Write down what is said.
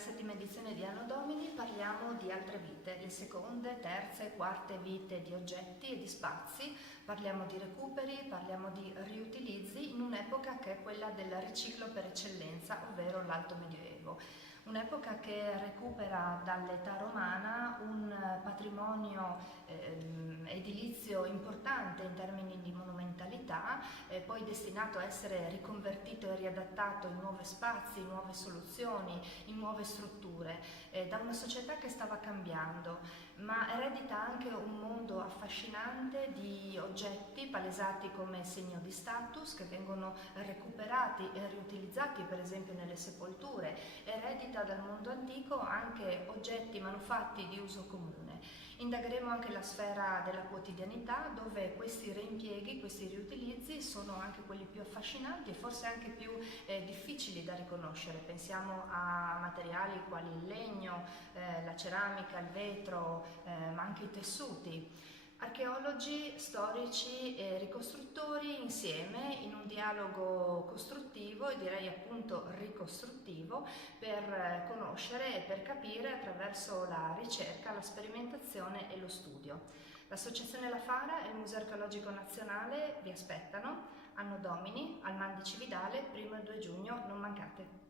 settima edizione di Anno Domini parliamo di altre vite, le seconde, terze, quarte vite di oggetti e di spazi, parliamo di recuperi, parliamo di riutilizzi in un'epoca che è quella del riciclo per eccellenza, ovvero l'Alto Medioevo. Un'epoca che recupera dall'età romana un patrimonio edilizio importante in termini di monumentalità, poi destinato a essere riconvertito e riadattato in nuovi spazi, in nuove soluzioni, in nuove strutture, da una società che stava cambiando, ma eredita anche un mondo affascinante di oggetti palesati come segno di status che vengono recuperati e riutilizzati per esempio nelle sepolture, eredita dal mondo antico anche oggetti manufatti di uso comune. Indagheremo anche la sfera della quotidianità, dove questi reimpieghi, questi riutilizzi sono anche quelli più affascinanti e forse anche più difficili da riconoscere. Pensiamo a materiali quali il legno, la ceramica, il vetro, ma anche i tessuti. Archeologi, storici e ricostruttori insieme in un dialogo costruttivo e direi appunto ricostruttivo per conoscere e per capire attraverso la ricerca, la sperimentazione e lo studio. L'Associazione La Fara e il Museo Archeologico Nazionale vi aspettano, Anno Domini, al Man di Cividale, 1 e 2 giugno, non mancate!